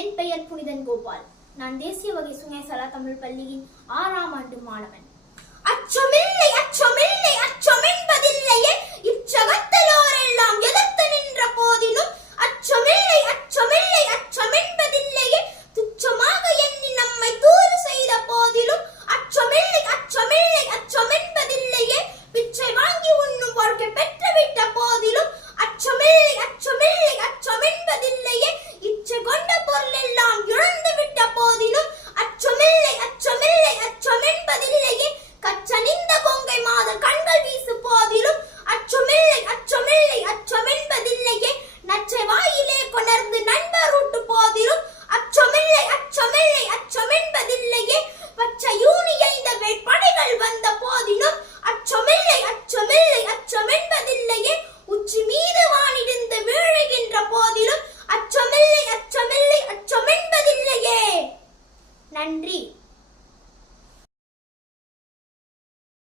என் பெயர் புனிதன் கோபால். நான் தேசிய வகை சுங்கேசலா தமிழ் பள்ளியின் 6ஆம் ஆண்டு மாணவன். அச்சமில்லை அச்சமில்லை